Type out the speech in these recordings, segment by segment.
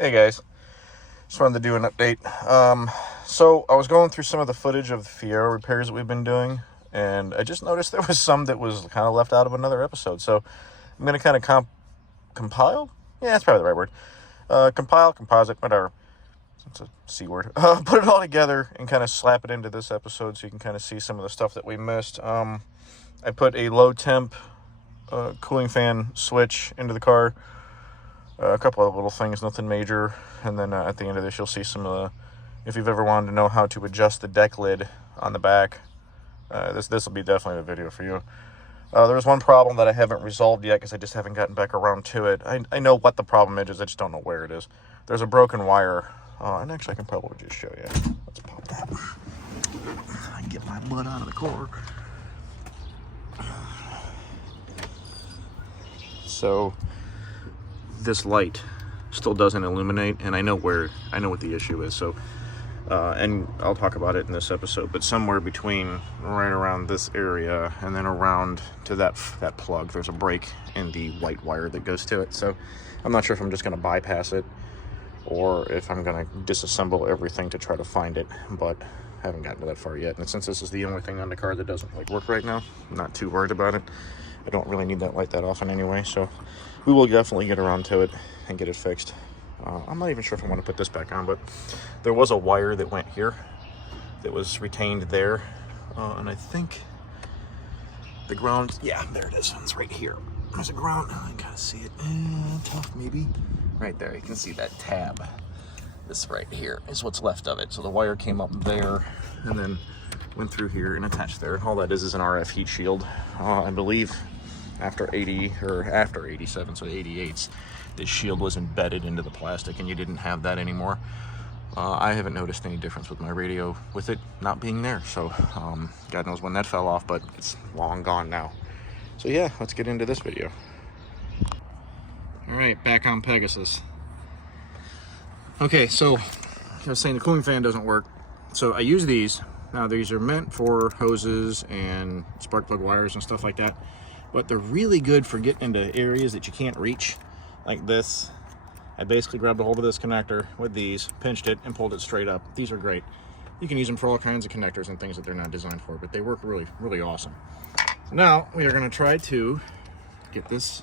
Hey guys, just wanted to do an update. So I was going through some of the footage of the Fiero repairs that we've been doing, and I just noticed there was some that was kind of left out of another episode. So I'm going to kind of compile? Yeah, that's probably the right word. Composite, whatever. It's a C word. Put it all together and kind of slap it into this episode so you can kind of see some of the stuff that we missed. I put a low temp cooling fan switch into the car. A couple of little things, nothing major. And then at the end of this, you'll see some of the, if you've ever wanted to know how to adjust the deck lid on the back, this will be definitely the video for you. There was one problem that I haven't resolved yet because I just haven't gotten back around to it. I know what the problem is, I just don't know where it is. There's a broken wire, and actually I can probably just show you. Let's pop that. I can get my butt out of the car. So this light still doesn't illuminate, and I know what the issue is. So and I'll talk about it in this episode, but somewhere between right around this area and then around to that plug, there's a break in the white wire that goes to it. So I'm not sure if I'm just going to bypass it or if I'm going to disassemble everything to try to find it, but I haven't gotten to that far yet. And since this is the only thing on the car that doesn't work right now, I'm not too worried about it. I don't really need that light that often anyway, so we will definitely get around to it and get it fixed. I'm not even sure if I want to put this back on, but there was a wire that went here that was retained there, and I think the ground, yeah, there it is. It's right here. There's a ground. I can kind of see it. Tough, maybe. Right there, you can see that tab. This right here is what's left of it. So the wire came up there and then went through here and attached there. All that is an RF heat shield. I believe after 80 or after 87, so 88s, this shield was embedded into the plastic and you didn't have that anymore. I haven't noticed any difference with my radio with it not being there. So God knows when that fell off, but it's long gone now. So yeah, let's get into this video. All right, back on Pegasus. Okay, so I was saying the cooling fan doesn't work. So I use these. Now these are meant for hoses and spark plug wires and stuff like that, but they're really good for getting into areas that you can't reach, like this. I basically grabbed a hold of this connector with these, pinched it, and pulled it straight up. These are great. You can use them for all kinds of connectors and things that they're not designed for, but they work really, really awesome. So now we are going to try to get this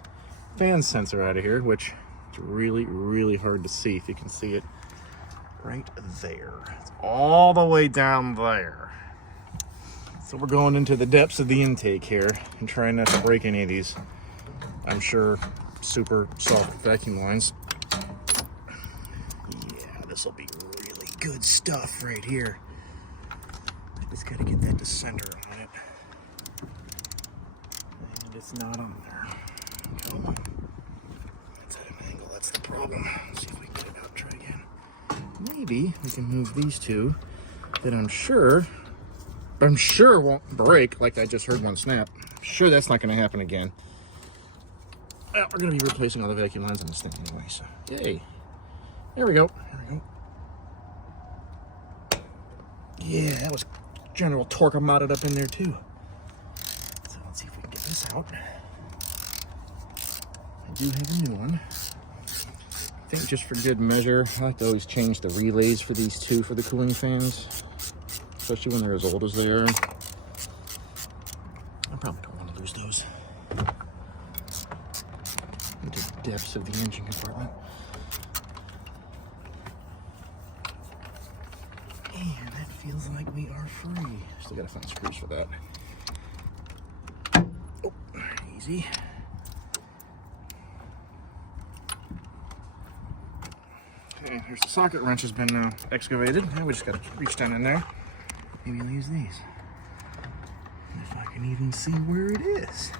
fan sensor out of here, which is really, really hard to see. If you can see it right there. It's all the way down there. So we're going into the depths of the intake here and trying not to break any of these, I'm sure, super soft vacuum lines. Yeah, this will be really good stuff right here. Just gotta get that to center on it. And it's not on there. Come on. It's at an angle, that's the problem. Let's see if we can get it out, try again. Maybe we can move these two that I'm sure won't break, like I just heard one snap. I'm sure that's not going to happen again. Well, we're going to be replacing all the vacuum lines on this thing anyway, so yay. There we go. There we go. Yeah, that was General Torque modded up in there too. So let's see if we can get this out. I do have a new one. I think just for good measure, I like to always change the relays for these two for the cooling fans, especially when they're as old as they are. I probably don't want to lose those into the depths of the engine compartment. And that feels like we are free. Still gotta find screws for that. Oh, easy. Okay, here's the socket wrench has been excavated. Now we just gotta reach down in there. Maybe I'll use these. And if I can even see where it is.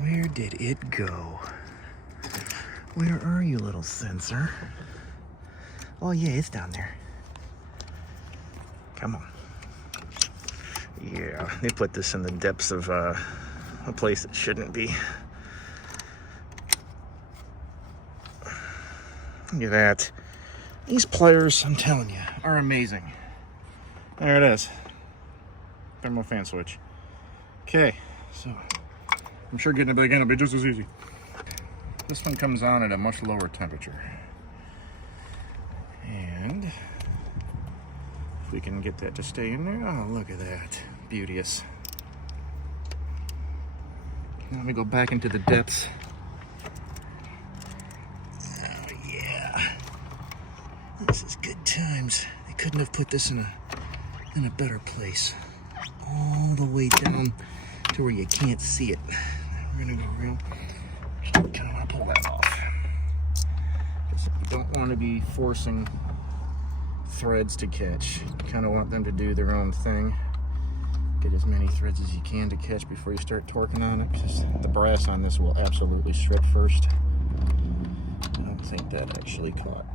Where did it go? Where are you, little sensor? Oh yeah, it's down there. Come on. Yeah, they put this in the depths of a place it shouldn't be. Look at that. These pliers, I'm telling you, are amazing. There it is. Thermal fan switch. Okay, so I'm sure getting it back in will be just as easy. This one comes on at a much lower temperature. if we can get that to stay in there. Oh, look at that. Beauteous. Now let me go back into the depths. Oh, yeah. This is good times. They couldn't have put this in a better place. All the way down to where you can't see it. We're gonna go real. Kind of want to pull that off. Because you don't want to be forcing threads to catch. You kind of want them to do their own thing. Get as many threads as you can to catch before you start torquing on it, because the brass on this will absolutely strip first. I don't think that actually caught.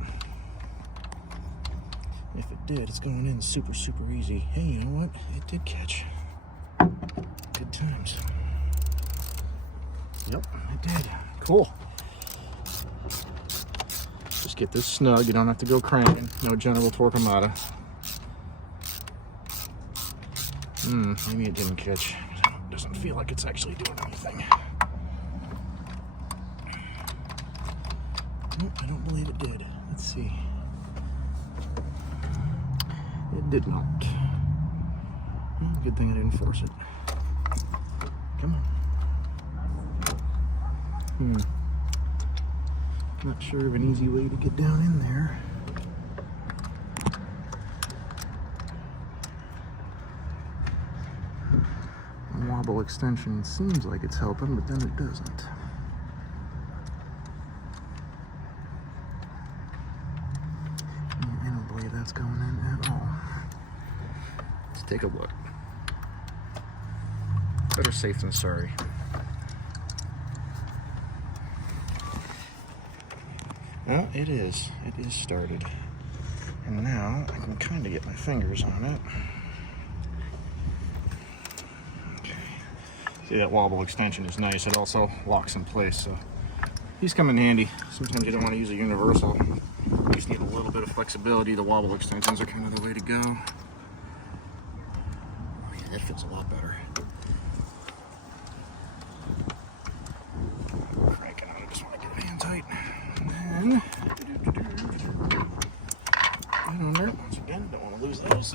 If it did, it's going in super, super easy. Hey, you know what? It did catch. Good times. Yep, it did. Cool. Just get this snug. You don't have to go cranking. No general torquemada. Maybe it didn't catch. It doesn't feel like it's actually doing anything. Nope, I don't believe it did. Let's see. It did not. Good thing I didn't force it. Come on. Not sure of an easy way to get down in there. Wobble extension seems like it's helping, but then it doesn't. I don't believe that's going in at all. Let's take a look. Better safe than sorry. Well, it is. It is started. And now I can kind of get my fingers on it. See, that wobble extension is nice. It also locks in place, so these come in handy. Sometimes you don't want to use a universal. You just need a little bit of flexibility. The wobble extensions are kind of the way to go. Oh, yeah, that feels a lot better. Cranking on it, just want to get it hand tight. And then, right on there. Once again, don't want to lose those.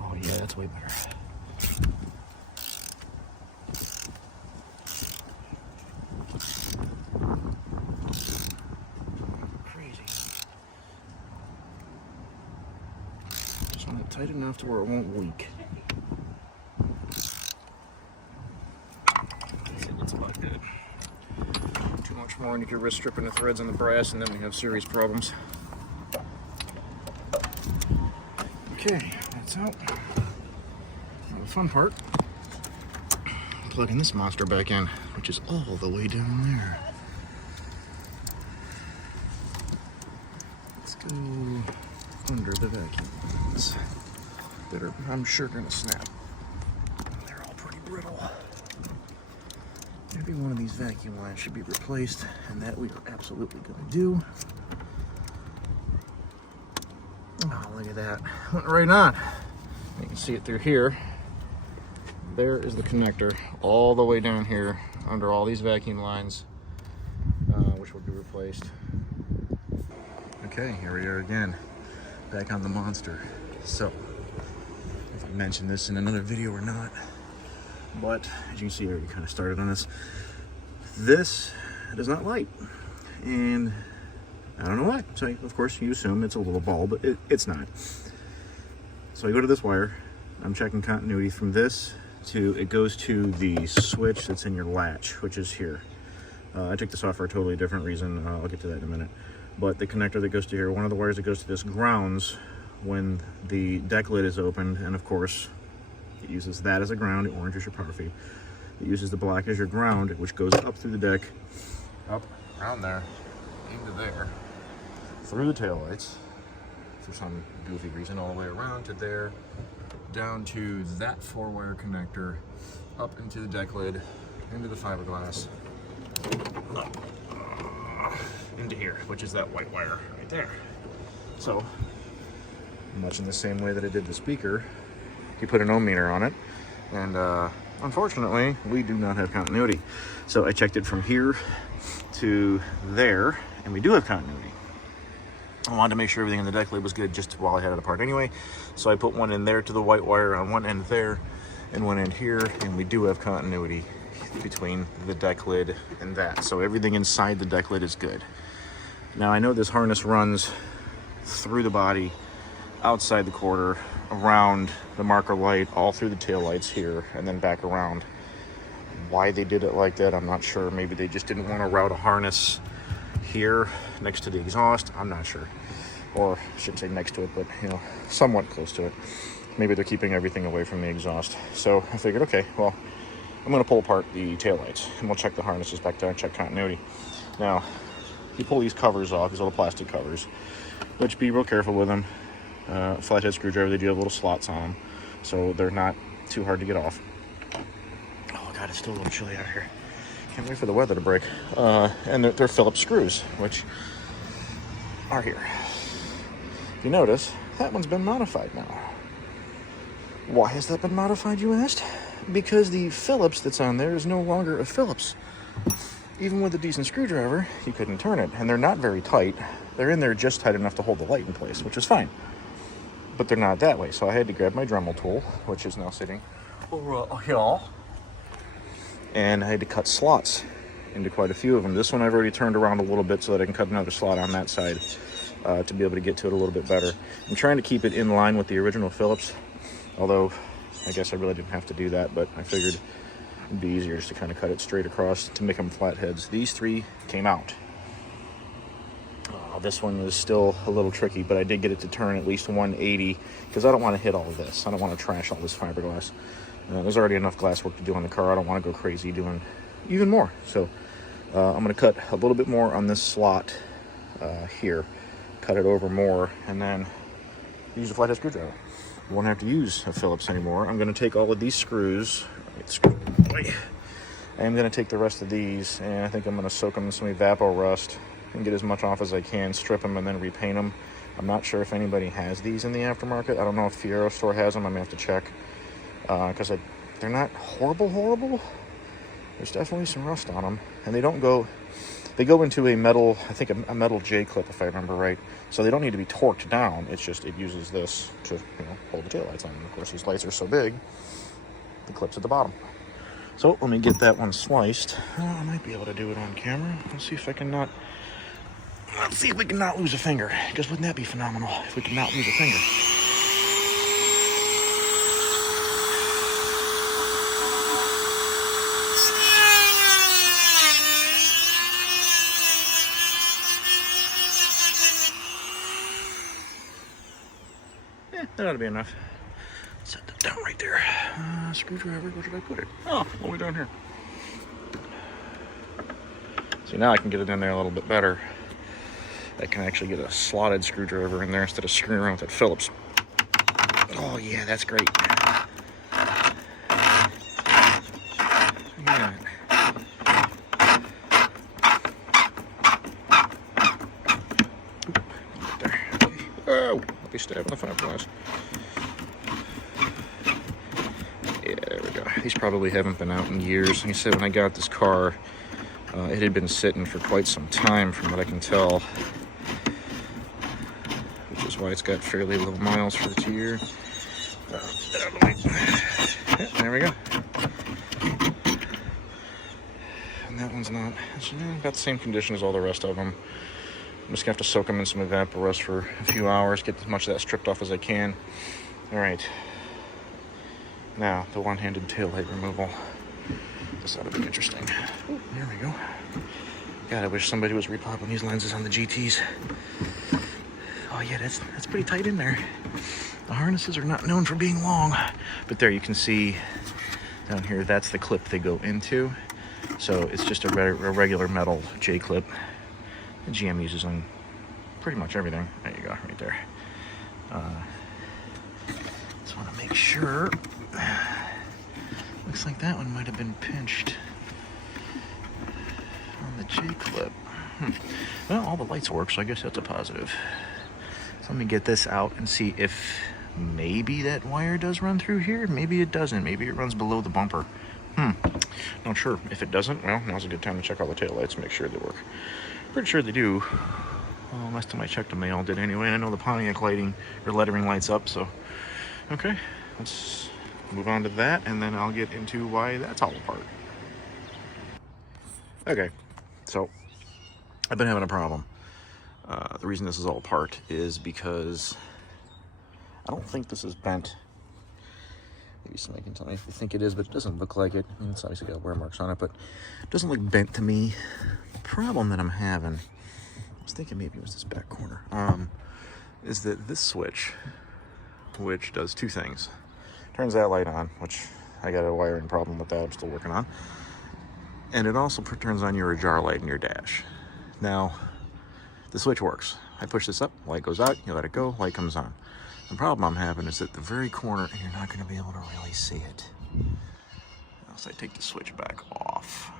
Oh yeah, that's way better. Tight enough to where it won't leak. That's about good. Too much more and you could risk stripping the threads on the brass, and then we have serious problems. Okay, that's out. Now the fun part, plugging this monster back in, which is all the way down there. Let's go under the vacuum lines. That are, I'm sure, gonna snap. They're all pretty brittle. Every one of these vacuum lines should be replaced, and that we are absolutely gonna do. Oh, look at that. Went right on. You can see it through here. There is the connector all the way down here under all these vacuum lines, which will be replaced. Okay, here we are again, back on the monster. So, if I mentioned this in another video or not, but as you can see, I already kind of started on this. This does not light, and I don't know why. So, of course, you assume it's a little ball, but it's not. So I go to this wire. I'm checking continuity from this to, it goes to the switch that's in your latch, which is here. I took this off for a totally different reason. I'll get to that in a minute. But the connector that goes to here, one of the wires that goes to this grounds when the deck lid is opened, and of course it uses that as a ground. Orange is your power feed. It uses the black as your ground, which goes up through the deck, up around there, into there, through the taillights for some goofy reason, all the way around to there, down to that 4-wire connector, up into the deck lid, into the fiberglass, up into here, which is that white wire right there. So, much in the same way that I did the speaker, you put an ohm meter on it, and unfortunately, we do not have continuity. So I checked it from here to there, and we do have continuity. I wanted to make sure everything in the deck lid was good just while I had it apart anyway. So I put one in there to the white wire on one end there and one end here, and we do have continuity between the deck lid and that. So everything inside the deck lid is good. Now I know this harness runs through the body, outside the quarter, around the marker light, all through the tail lights here, and then back around. Why they did it like that, I'm not sure. Maybe they just didn't want to route a harness here next to the exhaust. I'm not sure. Or I shouldn't say next to it, but you know, somewhat close to it. Maybe they're keeping everything away from the exhaust. So I figured, okay, well, I'm going to pull apart the taillights and we'll check the harnesses back there and check continuity. Now, you pull these covers off, these little plastic covers, which be real careful with them. Flathead screwdriver, they do have little slots on them, so they're not too hard to get off. Oh God, it's still a little chilly out here. Can't wait for the weather to break. And they're Phillips screws, which are here. If you notice, that one's been modified now. Why has that been modified, you asked? Because the Phillips that's on there is no longer a Phillips. Even with a decent screwdriver, you couldn't turn it. And they're not very tight. They're in there just tight enough to hold the light in place, which is fine. But they're not that way. So I had to grab my Dremel tool, which is now sitting over here. And I had to cut slots into quite a few of them. This one I've already turned around a little bit so that I can cut another slot on that side to be able to get to it a little bit better. I'm trying to keep it in line with the original Phillips, although I guess I really didn't have to do that, but I figured it'd be easier just to kind of cut it straight across to make them flat heads. These three came out. This one was still a little tricky, but I did get it to turn at least 180 because I don't want to hit all of this. I don't want to trash all this fiberglass. There's already enough glass work to do on the car. I don't want to go crazy doing even more. So I'm going to cut a little bit more on this slot here, cut it over more, and then use a flathead screwdriver. You won't have to use a Phillips anymore. I'm going to take all of these screws. I'm going to take the rest of these, and I think I'm going to soak them in some evapor rust and get as much off as I can, strip them, and then repaint them. I'm not sure if anybody has these in the aftermarket. I don't know if Fiero store has them. I may have to check because they're not horrible. There's definitely some rust on them, and they go into a metal, I think a metal J-clip if I remember right. So they don't need to be torqued down. It's just, it uses this to, hold the taillights on. And of course, these lights are so big, the clip's at the bottom. So let me get that one sliced. I might be able to do it on camera. Let's see if we can not lose a finger. Because wouldn't that be phenomenal if we could not lose a finger? That ought to be enough. Set that down right there. Screwdriver, where should I put it? Oh, what are we doing here? See, now I can get it in there a little bit better. I can actually get a slotted screwdriver in there instead of screwing around with that Phillips. Oh yeah, that's great. Yeah. There. Oh, I'll be stabbing the fiberglass. Yeah, there we go. These probably haven't been out in years. Like I said, when I got this car, it had been sitting for quite some time from what I can tell, which is why it's got fairly low miles for its year. Yeah, there we go. And that one's not, it's got the same condition as all the rest of them. I'm just gonna have to soak them in some evapor rust for a few hours, get as much of that stripped off as I can. All right. Now, the one-handed taillight removal. This ought to be interesting. Ooh, there we go. God, I wish somebody was repopping these lenses on the GTs. Oh yeah, that's pretty tight in there. The harnesses are not known for being long. But there you can see down here, that's the clip they go into. So it's just a regular metal J-clip. The GM uses on pretty much everything. There you go, right there. Just want to make sure. Looks like that one might have been pinched on the J-clip. Well, all the lights work, so I guess that's a positive. So let me get this out and see if maybe that wire does run through here. Maybe it doesn't. Maybe it runs below the bumper. Not sure. If it doesn't, well, now's a good time to check all the taillights and make sure they work. Pretty sure they do. Well, last time I checked the mail did anyway. And I know the Pontiac lighting or lettering lights up, so okay, let's move on to that, and then I'll get into why that's all apart. Okay, so I've been having a problem. The reason this is all apart is because I don't think this is bent. Maybe somebody can tell me if you think it is, but it doesn't look like it. I mean, it's obviously got wear marks on it, but it doesn't look bent to me. The problem that I'm having, I was thinking maybe it was this back corner, is that this switch, which does two things. Turns that light on, which I got a wiring problem with that I'm still working on. And it also turns on your ajar light in your dash. Now, the switch works. I push this up, light goes out, you let it go, light comes on. The problem I'm having is at the very corner, and you're not going to be able to really see it. So I take the switch back off.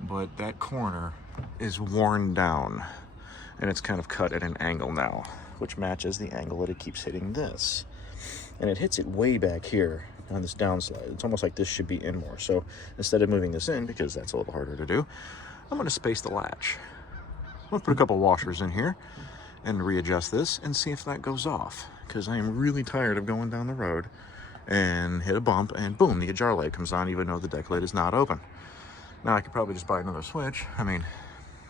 But that corner is worn down, and it's kind of cut at an angle now, which matches the angle that it keeps hitting this. And it hits it way back here on this downslide. It's almost like this should be in more. So instead of moving this in, because that's a little harder to do, I'm going to space the latch. I'm going to put a couple washers in here and readjust this and see if that goes off, because I am really tired of going down the road and hit a bump and boom, the ajar light comes on even though the deck lid is not open. Now I could probably just buy another switch. I mean,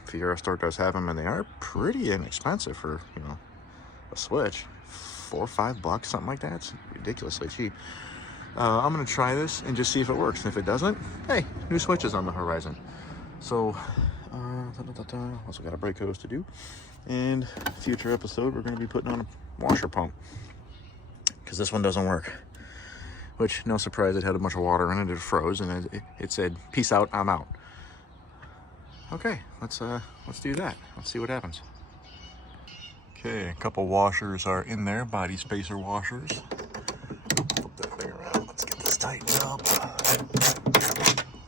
Fiero store does have them, and they are pretty inexpensive for, you know, a switch. $4 or $5, something like that. It's ridiculously cheap. I'm gonna try this and just see if it works. And if it doesn't, hey, new switches on the horizon. So, also got a brake hose to do. And future episode, we're gonna be putting on a washer pump, because this one doesn't work. Which, no surprise, it had a bunch of water in it. It froze, and it said, "Peace out, I'm out." Okay, let's do that. Let's see what happens. Okay, a couple washers are in there, body spacer washers. Flip that thing around. Let's get this tightened up.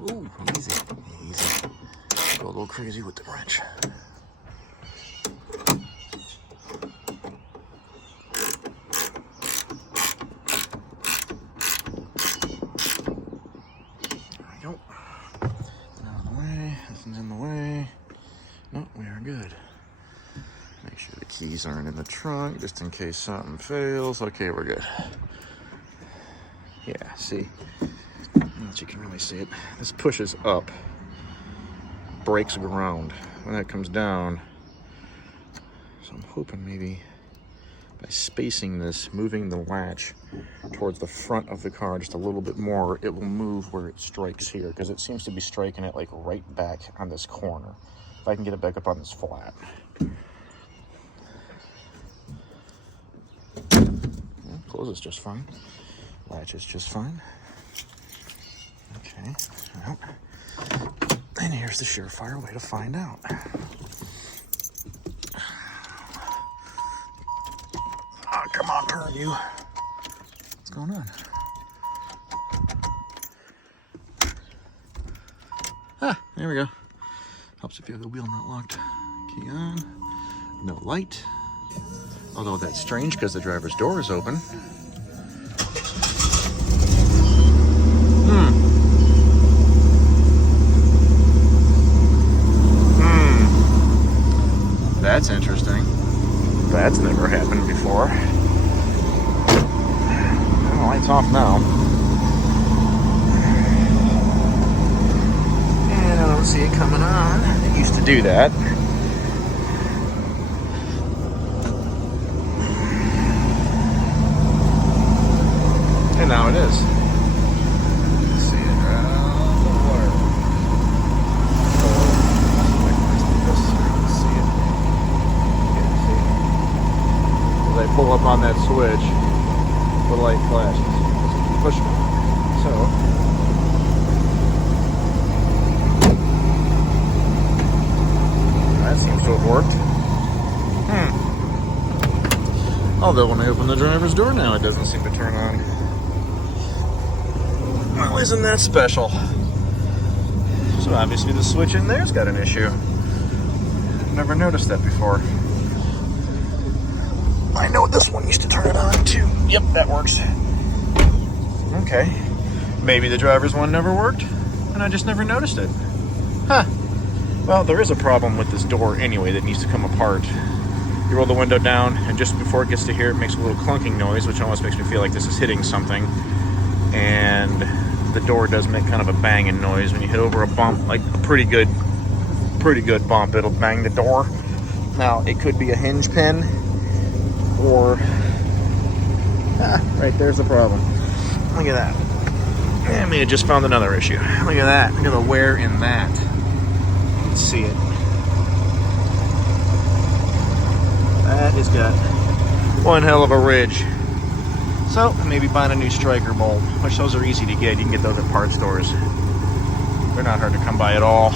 Ooh, easy, easy. Go a little crazy with the wrench. There we go. Nothing out of the way. Nothing's in the way. No, we are good. Make sure the keys aren't in the trunk, just in case something fails. Okay, we're good. Yeah, see? Not you can really see it. This pushes up, breaks ground. When that comes down, so I'm hoping maybe by spacing this, moving the latch towards the front of the car just a little bit more, it will move where it strikes here, because it seems to be striking it like right back on this corner. If I can get it back up on this flat. Closes just fine. Latch is just fine. Okay. Well, and here's the surefire way to find out. Oh, come on, turn you. What's going on? Ah, there we go. Helps if you have the wheel not locked. Key on. No light. Although that's strange because the driver's door is open. That's interesting. That's never happened before. Well, the light's off now. And I don't see it coming on. It used to do that. And now it is. See it right on the wire. See it. Yeah, see. As I pull up on that switch, the light flashes. Push it. So. That seems to have worked. Although when I open the driver's door now, it doesn't seem to turn on. Well, isn't that special? So obviously the switch in there's got an issue. Never noticed that before. I know this one used to turn it on too. Yep, that works. Okay. Maybe the driver's one never worked, and I just never noticed it. Huh. Well, there is a problem with this door anyway that needs to come apart. You roll the window down, and just before it gets to here, it makes a little clunking noise, which almost makes me feel like this is hitting something. And the door does make kind of a banging noise when you hit over a bump, like a pretty good bump. It'll bang the door. Now, it could be a hinge pin, or right there's the problem. Look at that. And we had just found another issue. Look at that. Look at the wear in that. Let's see it. That has got one hell of a ridge. So, maybe buying a new striker bolt, which those are easy to get. You can get those at parts stores. They're not hard to come by at all.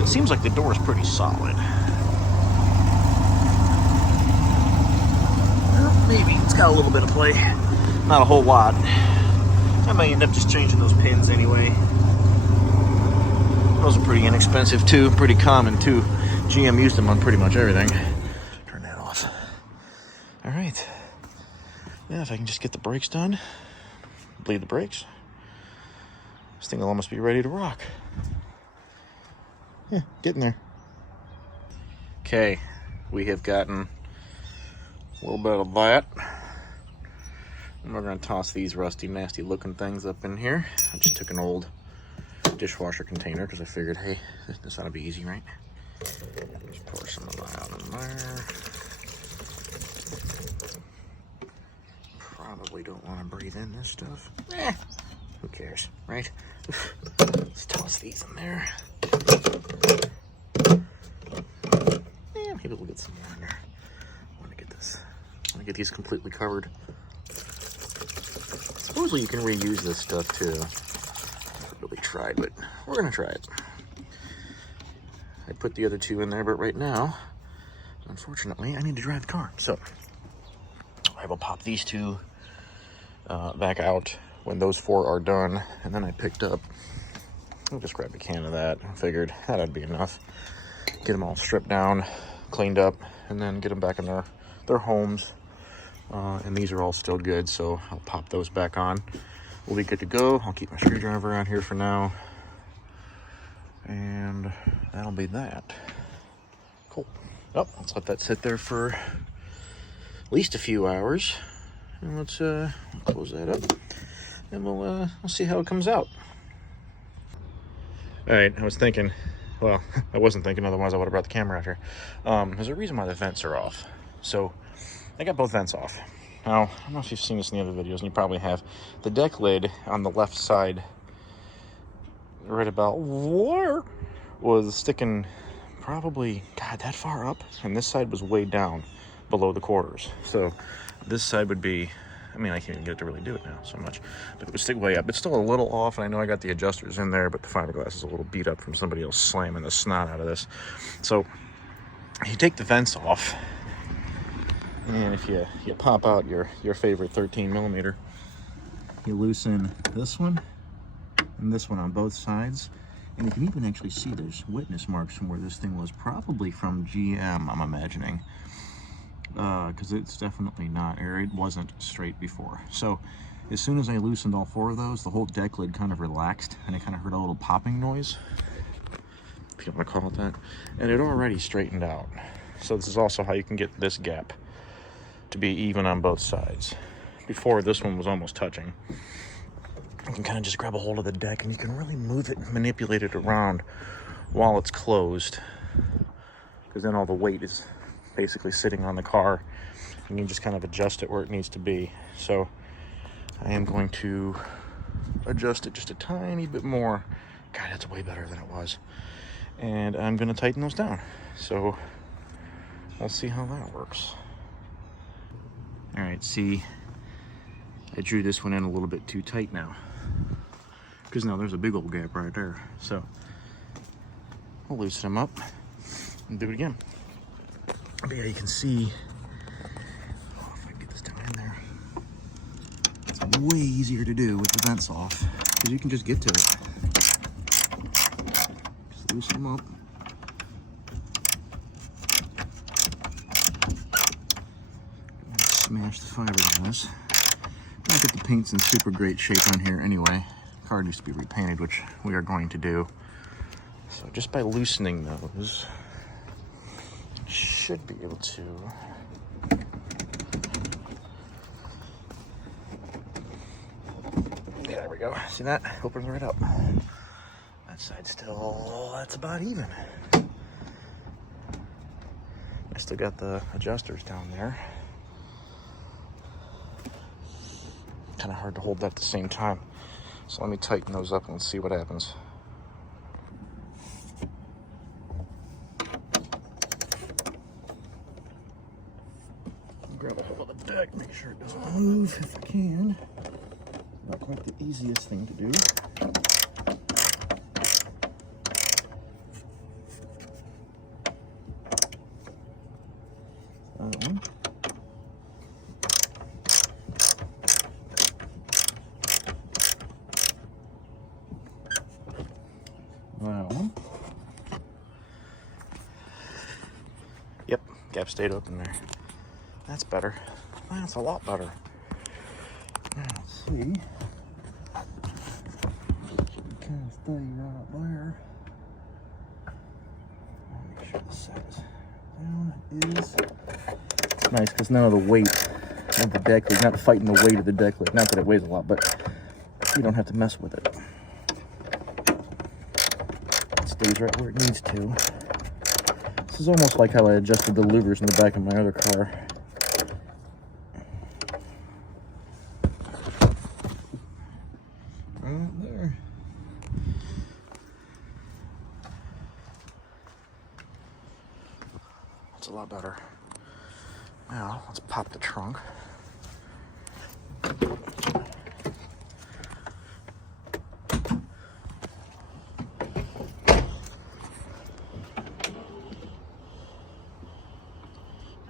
It seems like the door is pretty solid. Well, maybe. It's got a little bit of play. Not a whole lot. I may end up just changing those pins anyway. Those are pretty inexpensive too, pretty common too. GM used them on pretty much everything. Turn that off. All right. Yeah, if I can just get the brakes done, bleed the brakes, this thing will almost be ready to rock. Yeah, getting there. Okay, we have gotten a little bit of that. And we're gonna toss these rusty, nasty looking things up in here. I just took an old dishwasher container because I figured, hey, this ought to be easy, right? Just pour some of that out in there. Probably don't want to breathe in this stuff. Who cares, right? Let's toss these in there. Yeah, maybe we'll get some more in there. I want to get these completely covered. Supposedly you can reuse this stuff too. Never really tried, but we're gonna try it. I put the other two in there, but right now, unfortunately, I need to drive the car. So I will pop these two back out when those four are done. And then I picked up, I'll just grab a can of that. I figured that'd be enough. Get them all stripped down, cleaned up, and then get them back in their homes. And these are all still good, so I'll pop those back on. We'll be good to go. I'll keep my screwdriver out here for now. And that'll be that. Cool. Oh, let's let that sit there for at least a few hours. And let's close that up. And we'll see how it comes out. All right, I was thinking, well, I wasn't thinking, otherwise I would have brought the camera out here. There's a reason why the vents are off. So I got both vents off. Now, I don't know if you've seen this in the other videos, and you probably have. The deck lid on the left side, right about there, was sticking probably, God, that far up. And this side was way down below the quarters. So this side would be, I mean, I can't even get it to really do it now so much, but it would stick way up. It's still a little off, and I know I got the adjusters in there, but the fiberglass is a little beat up from somebody else slamming the snot out of this. So you take the vents off, and if you pop out your favorite 13 millimeter, you loosen this one and this one on both sides. And you can even actually see there's witness marks from where this thing was, probably from GM, I'm imagining. Because it's definitely not, or it wasn't straight before. So as soon as I loosened all four of those, the whole deck lid kind of relaxed, and I kind of heard a little popping noise, if you want to call it that. And it already straightened out. So this is also how you can get this gap to be even on both sides. Before, this one was almost touching. You can kind of just grab a hold of the deck, and you can really move it and manipulate it around while it's closed, because then all the weight is basically sitting on the car, and you just kind of adjust it where it needs to be. So I am going to adjust it just a tiny bit more. God, that's way better than it was. And I'm going to tighten those down. So we'll see how that works. All right, see, I drew this one in a little bit too tight now, because now there's a big old gap right there. So I'll loosen them up and do it again. But yeah, you can see, oh, if I can get this down in there, it's way easier to do with the vents off, because you can just get to it. Just loosen them up. Smash the fiberglass. Not that the paint's in super great shape on here anyway. The car needs to be repainted, which we are going to do. So just by loosening those, should be able to there we go. See that? Opens right up. That side still, that's about even. I still got the adjusters down there. Kind of hard to hold that at the same time. So let me tighten those up and let's see what happens. Grab a hold of the deck, make sure it doesn't move if I can. Not quite the easiest thing to do. That one. That one. Yep, gap stayed open there. That's better. That's a lot better. Now, let's see. Kind of stay right up there. Make sure the set is down. It is. It's nice because none of the weight of the deck lid, not fighting the weight of the deck lid. Not that it weighs a lot, but you don't have to mess with it. It stays right where it needs to. This is almost like how I adjusted the louvers in the back of my other car. Right there. That's a lot better. Now, let's pop the trunk.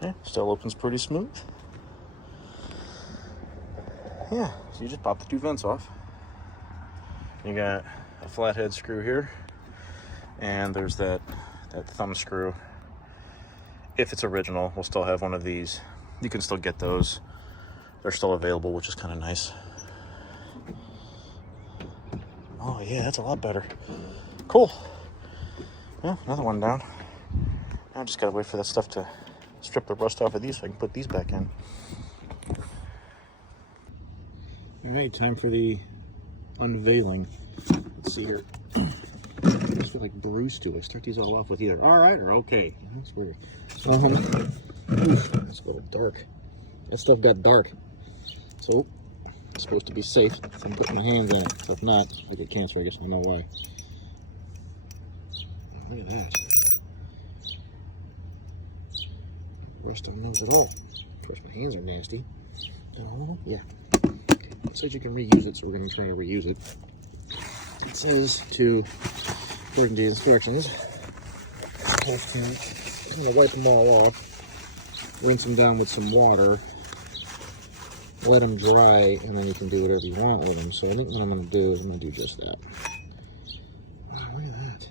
Okay, still opens pretty smooth. Yeah, so you just pop the two vents off. You got a flathead screw here, and there's that thumb screw. If it's original, we'll still have one of these. You can still get those. They're still available, which is kind of nice. Oh yeah, that's a lot better. Cool. Well, another one down. Now I just gotta wait for that stuff to strip the rust off of these so I can put these back in. All right, time for the unveiling. Let's see here. I just feel like Bruce do. I start these all off with either all right or okay. That's weird. Oof, that's a little dark. That stuff got dark. So it's supposed to be safe. So I'm putting my hands in it. So if not, I get cancer. I guess I know why. Look at that. Rust on those at all. Of course, my hands are nasty. Oh, yeah. Okay. It says you can reuse it, so we're going to try to reuse it. It says to, according to the instructions, I'm going to wipe them all off, rinse them down with some water, let them dry, and then you can do whatever you want with them. So I think what I'm going to do is I'm going to do just that. Wow, look at that.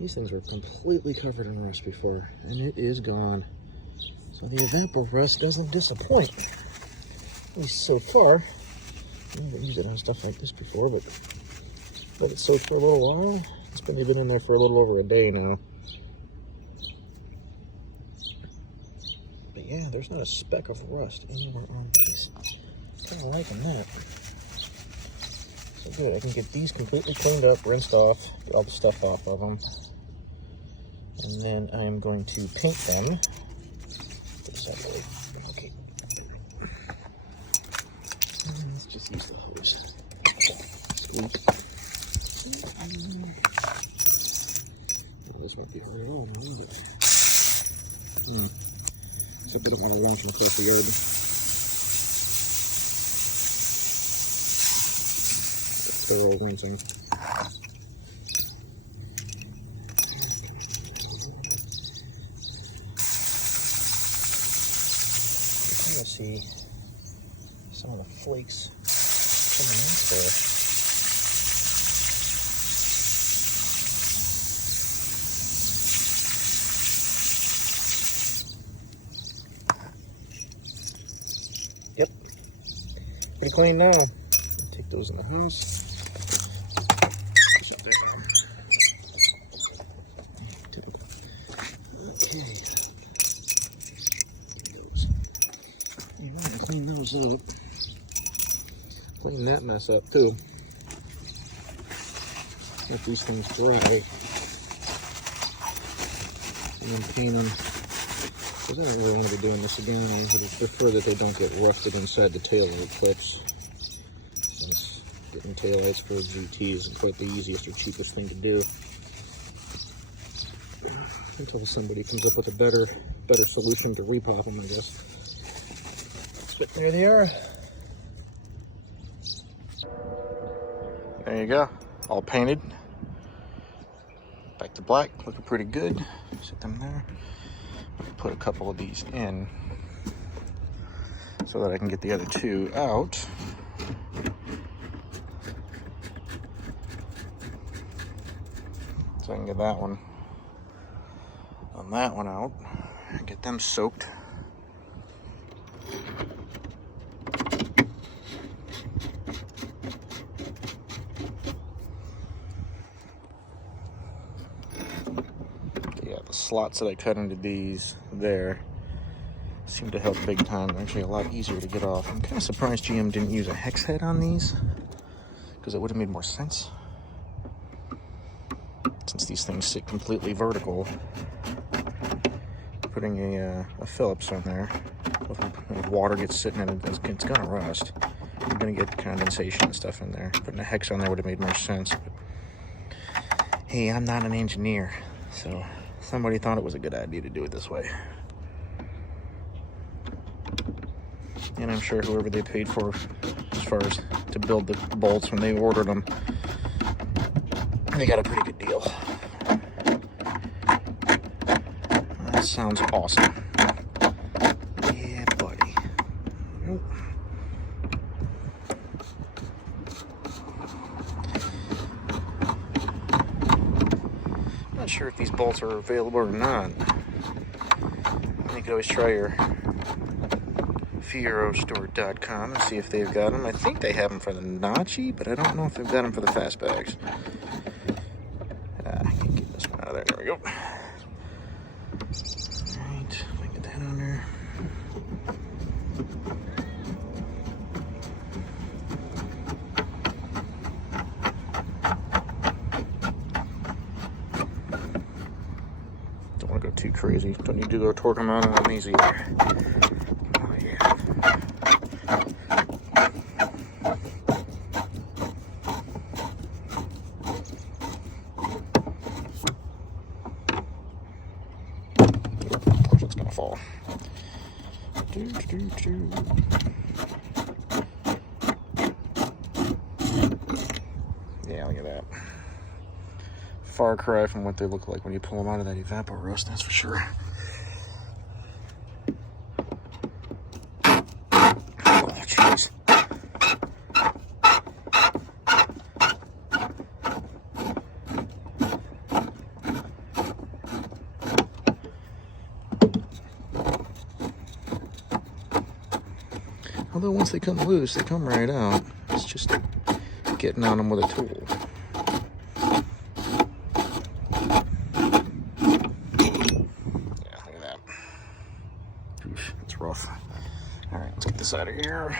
These things were completely covered in rust before, and it is gone. So the evapor rust doesn't disappoint. At least so far. I haven't used it on stuff like this before, but let it soak for a little while. It's been in there for a little over a day now. But yeah, there's not a speck of rust anywhere on these. Kind of liking that. So good, I can get these completely cleaned up, rinsed off, get all the stuff off of them. And then I'm going to paint them. Okay. Let's just use the hose. Squeeze. Well, this won't be hard at all, will it? Except I don't want to launch them across the yard. Thorough rinsing. See some of the flakes coming off there. Yep, pretty clean now. Take those in the house. these up. Clean that mess up too. Let these things dry. And then paint them. Because I don't really want to be doing this again. I would prefer that they don't get rusted inside the taillight clips. Since getting taillights for a GT isn't quite the easiest or cheapest thing to do. Until somebody comes up with a better solution to repop them, I guess. But there they are. There you go, all painted. Back to black, looking pretty good. Set them there. Put a couple of these in so that I can get the other two out. So I can get that one on that one out and get them soaked. Yeah, the slots that I cut into these there seem to help big time. They're actually a lot easier to get off. I'm kind of surprised GM didn't use a hex head on these, because it would have made more sense. Since these things sit completely vertical, putting a Phillips on there, if water gets sitting in it, it's gonna rust. You're gonna get condensation and stuff in there. Putting a hex on there would have made more sense. But hey, I'm not an engineer, so somebody thought it was a good idea to do it this way. And I'm sure whoever they paid for, as far as to build the bolts when they ordered them, they got a pretty good deal. That sounds awesome. Yeah, buddy. Nope. Not sure if these bolts are available or not. You could always try your FieroStore.com and see if they've got them. I think they have them for the Notchy, but I don't know if they've got them for the fastbacks. I can't get this one out of there. There we go. Alright, if I get that on there. Don't want to go too crazy. Don't need to go torque them out on these either. Oh yeah. Of course it's gonna fall. Yeah, look at that. Far cry from what they look like when you pull them out of that evapor roast, that's for sure. Oh, jeez. Although once they come loose, they come right out. It's just getting on them with a tool. Rough. All right, let's get this out of here.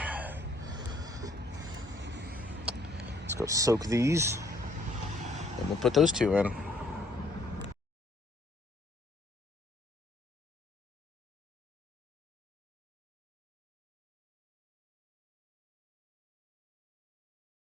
Let's go soak these, and we'll put those two in.